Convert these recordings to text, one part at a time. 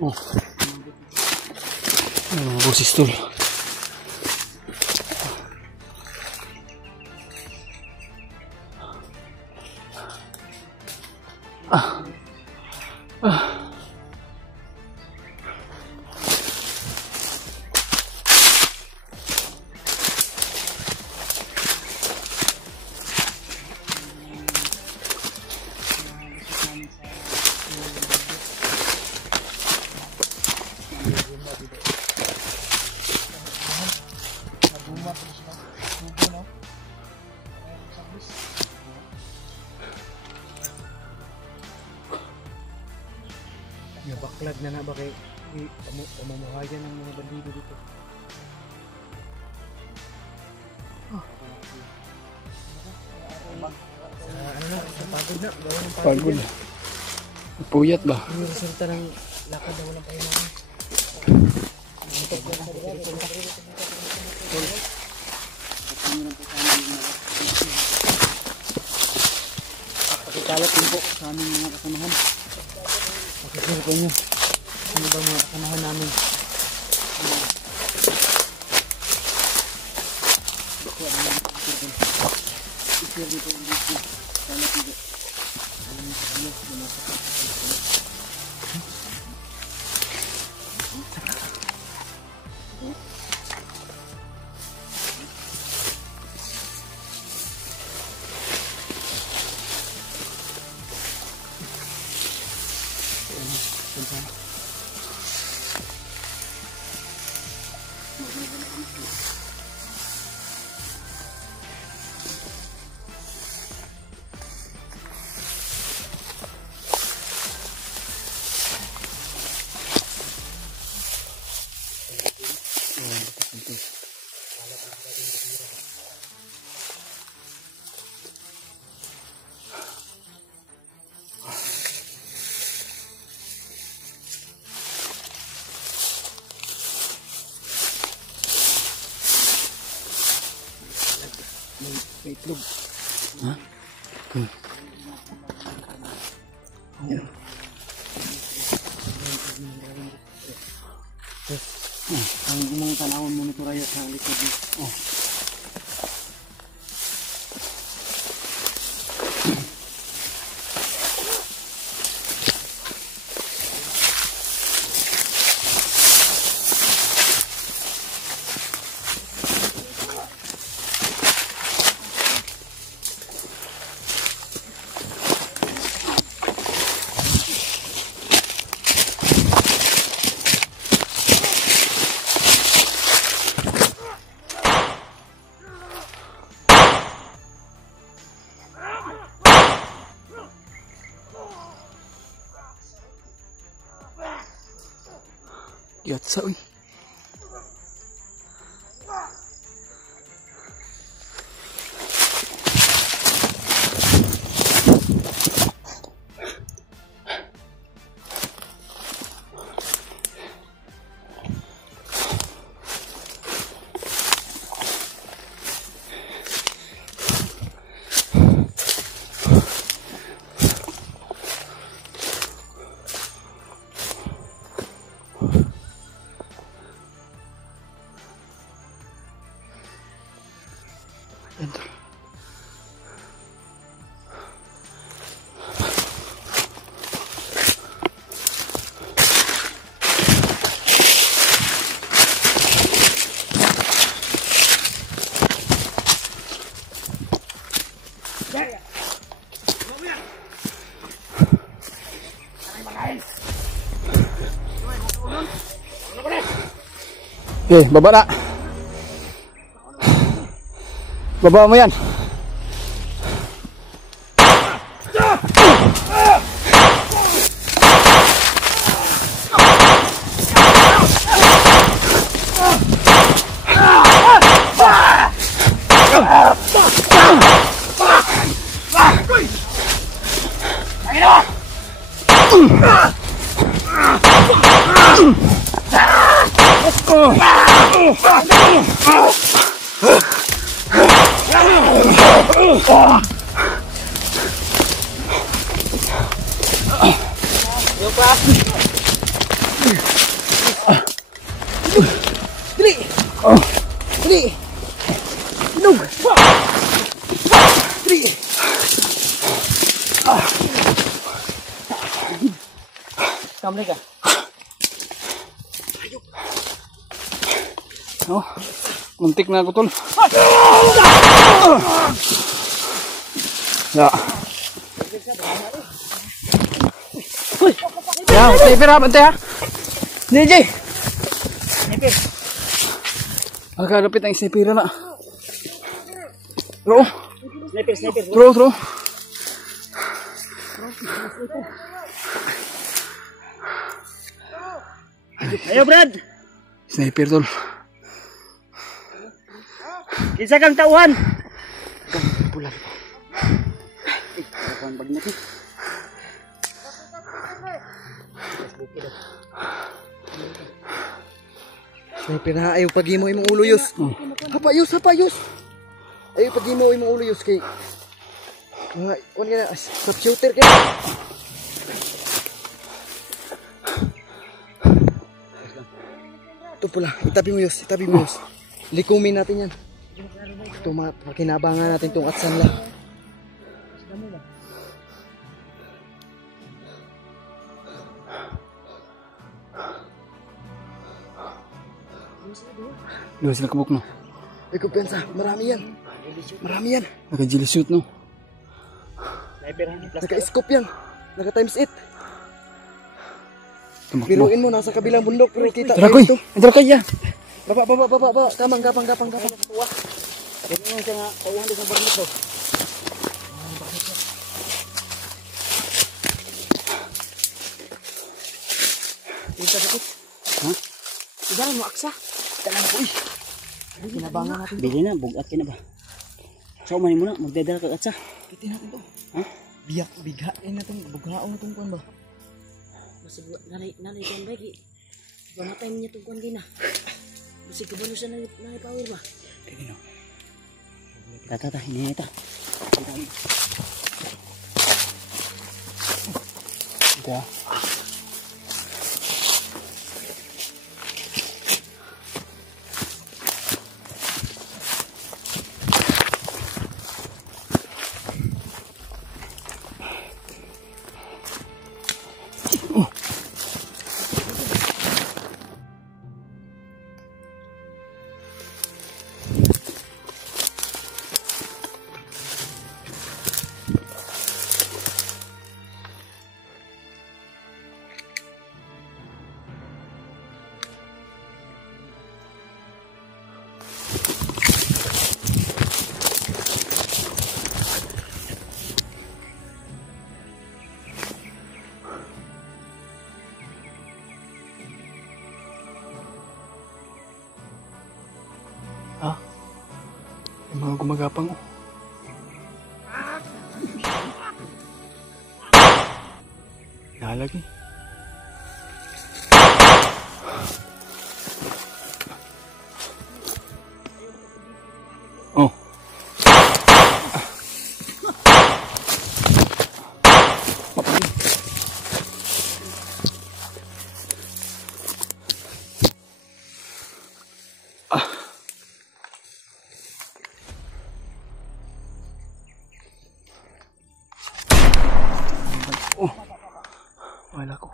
Oh. Mga busis tol. Baklag na na ba kay pamamahayan ng mga bandido dito. Ano na, pagod na. Pagod. Puyat ba? Yung resulta ng lakad na walang pahinga. Pakikalat din po sa aming mga kasamahan. Pakisure ko nyo. Ano ba mga kasamahan namin? May itlog. Ha? Ayan. Ang mga tanawin mo nito raya sa likod mo. Oh. Yatsa uy. Enter. Okay, baba na. Baba mo yan. Yung pa. Dili. Dili. Inog. Dili. Kamli ka. Oh, muntik na ako tol. Ya. Ya, sniper ha, bantay ha. DJ. Sniper. Agkalapit ang sniper na. Bro. Sniper. Bro. Ayo, Brad. Sniper tol. Isa kang tauhan. Bulan. Ang bag natin. Sniper na ayaw pag-imo imong ulo yus. Hapayos. Ayaw pag-imo imong ulo yus kay wala ka na, stop shooter ka. Ito pula, itabi mo yus. Likumin natin yan. Ito makinabangan natin itong atsan lang. Dua sila kabuk no. May kumpensa, marami yan. Naka-jelly suit no. Naka-scope yan. Naka-times 8. Tumakbo. Biruin mo, nasa kabilang bundok pero kita. Tara koy. Tara koy ya. Baba. Gapang. Yan yung siya nga, tauhan din sa bundok daw. Isa sakit. Ha? Isa mo aksa. Talang ko eh. Kinabangan natin. Bili na, bugat ka na ba? So, manin mo na, magdadala ka atsa. Kitin natin to. Ha? Bighain na itong, bughaon na itong kuwan ba? Masig, nanay kuwan ba? Bamatay mo niya itong kuwan gina. Masig, kabalo siya nanay power ba? Kaya no. Tata, hinihita. Ito ya. Ha? Yung mga gumagapang oh. Nalagi. Oh. Oh. Wala ko.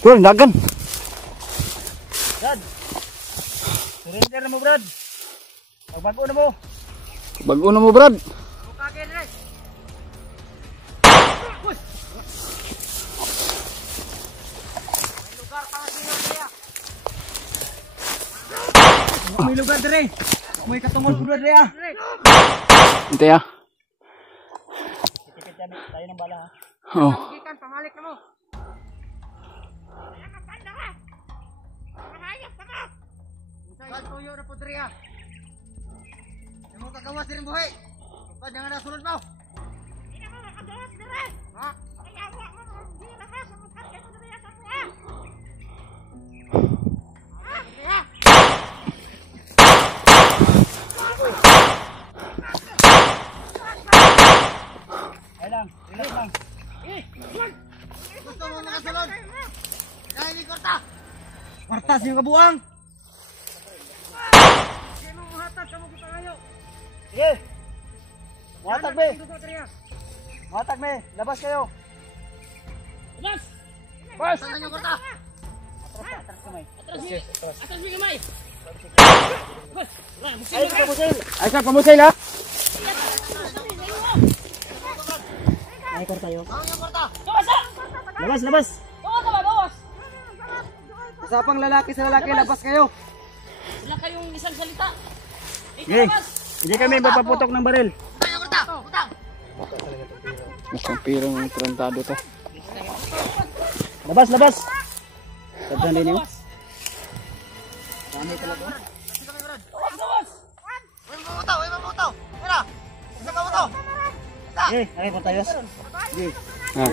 Bro, dagan. Brad! Surrender na mo, Brad! Magbago na mo! Bago na mo, Brad. Bukagin rin! May lugar pa nga sino siya! May lugar rin! May katungol ko rin ah! Ito ya. Tipid tayo ng bala ha! Oh. Magikan, pamalik na mo! Tuyo na po diri ah. Imo kagawas din buhi. Pa jangan nasulod mo. Hindi mo makagawas dire. Ha? Kaya mo hindi lakas ang kanya ko dire sa kuya. Ay lang, relax lang. Gusto mo makasulod? Kaya ni korta. Kwartas yung kabuang. Sino mo hatag sa mga tayo? Sige. Muhatag be. Muhatag be. Labas kayo. Labas. Bas. Saan yung korta? Atras mo gamay. Ay, kamusil. Ay, sa pamusil ha? Ay, korta yun. Saan yung korta? Bawas. Labas, labas. Bawas. Usapang lalaki sa lalaki, labas kayo. Wala kayong isang salita. Sige. Hindi kami mapaputok ng baril. Mukhang pirong trantado to. Labas, labas. Tagdan din yun. Dami talaga. Bawas. Eh, ay ko tayo. Sige. Ha.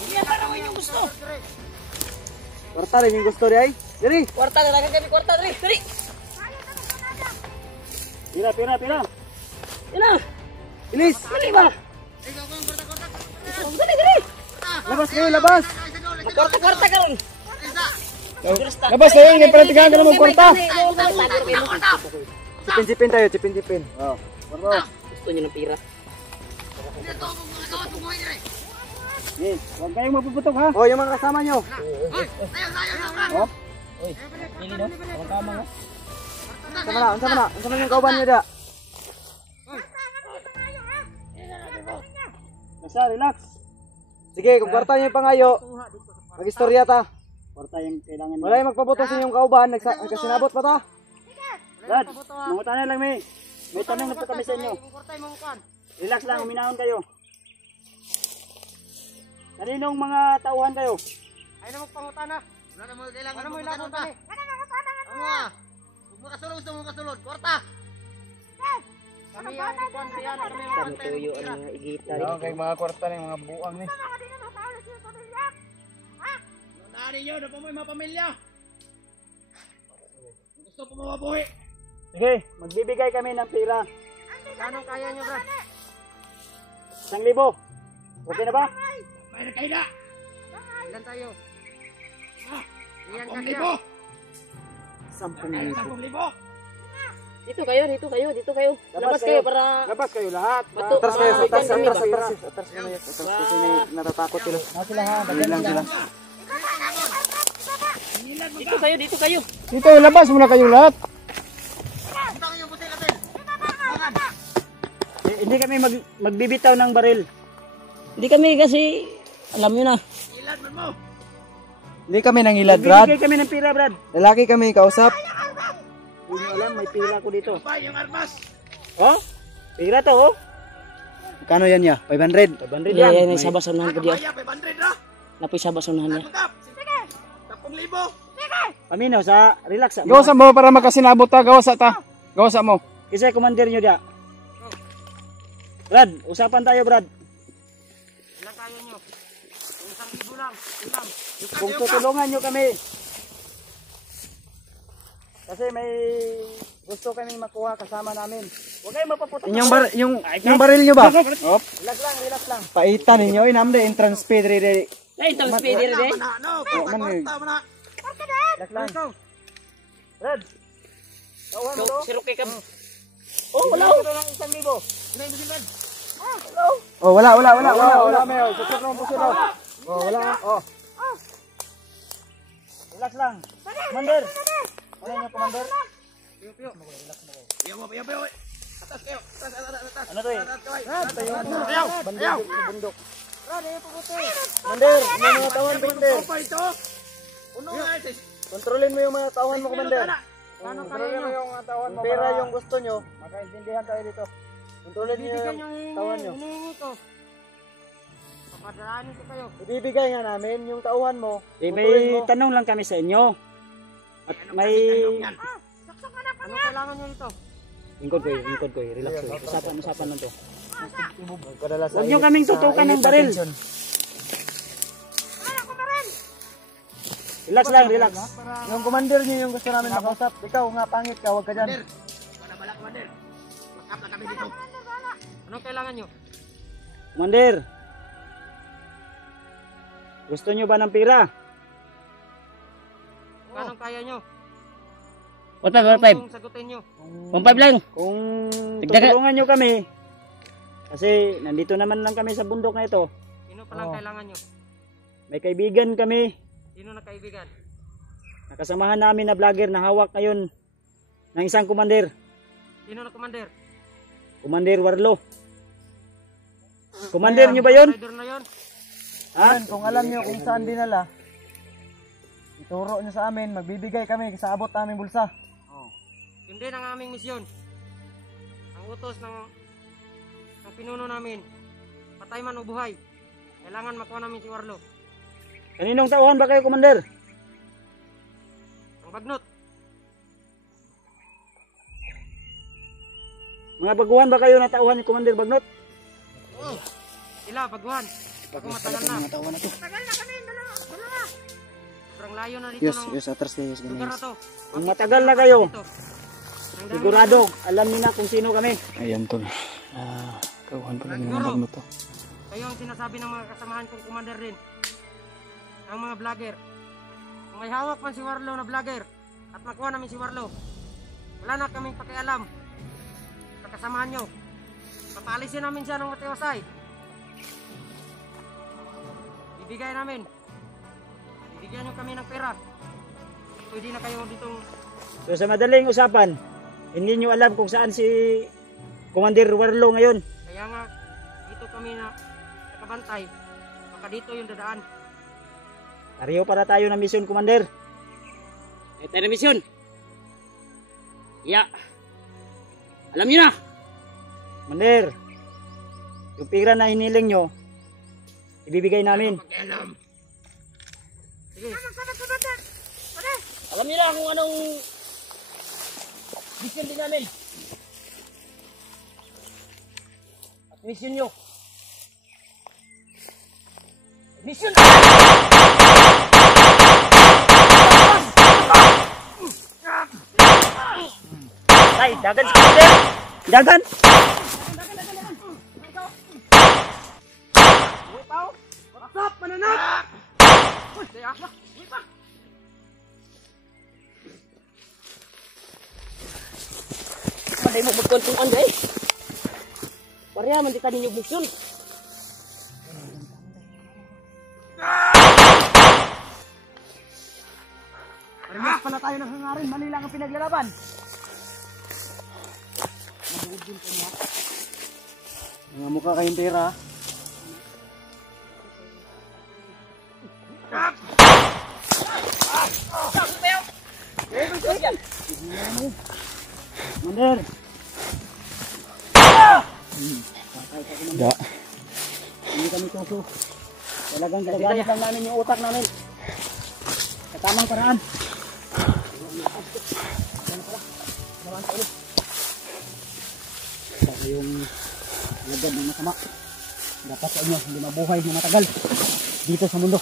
Hindi pa naman yung gusto. Kwarta rin yung gusto rin ay. Diri. Kwarta na lang kami kwarta diri. Diri. Pira, pira, pira. Ina. Bilis. Dali ba? Dali. Labas kayo, labas. Kwarta ka rin. Labas kayo, hindi pala tigaan ka naman kwarta. Sipin-sipin tayo, sipin-sipin. Oh. Kwarta. Gusto niyo ng pira. Sige, huwag kayong mapuputok ha. Oh, yung mga kasama nyo. Oh. Dili no? Ang kama nga. Unsa man yung kauban nyo da. Nasa, relax. Sige, kung kwarta nyo yung pangayo, mag-istorya ta. Kwarta yung kailangan. Wala yung magpabuto sa inyong kauban, nagkasinabot pa ta. Dad, mangutangan lang may. May tanong na po kami sa inyo. Relax lang, uminahon kayo. Kaninong mga tauhan kayo? Ay na magpangutana. Wala na mo kailangan Ano mo ilabot tani? Ano ah? Huwag mo kasulod, gusto mo kasulod. Kwarta! Kami ang ikuan diyan, kami ang Kami tuyo ang mga igita rin. Kaya mga kwarta na yung mga buang ni. Nari nyo, na pa mo yung mga pamilya. Gusto po mabuhi. Sige, magbibigay kami ng pira. Anong kaya nyo, Brad? 1,000. Okay na ba? Mayroon kayo na. Ilan tayo? Iyan ka siya. 10,000. 10,000. Dito kayo. Labas kayo para Labas kayo lahat. Bato. Atras kayo, Bigyan atras, kami, atras, ba? atras. Atras kayo, atras. Kasi may natatakot sila. Sila ha, Dali lang sila. Dito kayo. Dito, labas muna kayong lahat. Hindi kami magbibitaw ng baril. Hindi kami kasi alam nyo na. Ilan man mo. Hindi kami nangilad, Brad. Magbibigay kami ng pira, Brad. Lalaki kami kausap. Hindi nyo alam, may pira ko dito. Pa yung armas. Oh? Pira to, oh? Kano yan niya? 500. 500 Yeah, yan. may sabasonahan ko diya. Kaya 500 na. Napoy sabasonahan niya. Tugap. Sige. 10,000. Paminaw sa, relax. Gawa mo para makasinabot ta. Gawa ta. Gawa mo. Isa commander nyo dia. Brad, usapan tayo, Brad. Ilan kaya nyo? 1,000 lang. Ilan? Kung tutulungan nyo kami. Kasi may gusto kami makuha kasama namin. Huwag kayong mapaputok. Yung baril nyo ba? Op. Relax lang, relax lang. Paitan ninyo. Inamde, entrance pay dire. Ay, itong speeder din. Ano? man eh. Kwarta mo na. Relax lang. Brad. Tauhan mo to. Sirok kay kam. Oh, wala. Ito lang 1,000. Oh, wala. Wala, Mel. Susok lang po sila. Oh, wala. Oh. Relax lang. Commander. Ano yung commander? Yaw. Atas kayo. Atas. Ano to eh? Ayaw. Bundok. Commander, may mga tauhan, commander. Opa ito. Uno nga ito. Kontrolin mo yung mga tauhan mo, commander. Paano Kontrolin mo yung tauhan mo. Pera yung gusto nyo. Makaintindihan tayo dito. Kontrolin nyo yung tauhan nyo. Hinihingi ko. Papadaanin ko kayo. Ibibigay nga namin yung tauhan mo. May tanong lang kami sa inyo. At may Ano kailangan nyo dito? Lingkod ko, relax ko. Usapan lang to. Kadalasan. Huwag nyo kaming tutukan ng baril. Relax lang, relax. Yung commander niyo yung gusto namin makausap. Ikaw nga pangit ka, huwag ka dyan. Anong kailangan nyo? Commander. Gusto nyo ba ng pira? Anong kaya nyo? 1.5. Kung sagutin nyo. 1.5 lang. Kung Tigdaga- tutulungan nyo kami, kasi nandito naman lang kami sa bundok na ito. Sino palang kailangan nyo? May kaibigan kami. Sino na kaibigan? Nakasamahan namin na vlogger na hawak ngayon ng isang commander. Sino na commander? Commander Warlo. Commander nyo ba yun? Rider na yun? Ha? Kung alam niyo kung saan dinala, ituro niyo sa amin, magbibigay kami sa abot naming bulsa. Yun din ang aming misyon. Ang utos ng pinuno namin. Patay man o buhay. Kailangan makuha namin si Warlo. Kaninong tauhan ba kayo, Commander? Ang bagnot. Mga baguhan ba kayo na tauhan ni Commander Bagnot? Sila, baguhan. Bago matagal na. Tagal na kami, dalawa. Sobrang layo na dito ng atras kayo, lugar na to. Kung matagal na kayo, Dito. Ang dami sigurado, alam niyo na kung sino kami. Ayan tol. Tauhan pala ng mga bagno to. Kayo ang sinasabi ng mga kasamahan kong commander rin. Ang mga vlogger. Kung may hawak man si Warlo na vlogger at makuha namin si Warlo, wala na kaming pakialam sa kasamahan nyo. Papaalisin namin siya ng matiwasay. Ibigay namin. Ibigyan nyo kami ng pera. Pwede na kayo ditong So sa madaling usapan, hindi nyo alam kung saan si Commander Warlo ngayon. kaya nga dito kami na nakabantay. Baka dito yung dadaan. Pareho para tayo ng mission, Commander. Ito na misyon. Ya. Alam niyo na. Commander, yung pira na hiniling nyo, ibibigay namin. Sige. Alam niyo na kung anong mission din namin. At mission nyo. Mission! Ay, dagan si Commander! Dagan! Paday mo magkontuan guys. Pareha man di tadi yung mission. Parehas pala tayo ng hangarin, mali lang ang pinaglalaban. Mga mukha kayong pera. Commander! Da. Hindi kami suso. Talagang ginagamit lang namin yung utak namin. Sa tamang paraan. Baka yung lagad ng masama. Dapat sa inyo, hindi mabuhay na matagal dito sa mundo.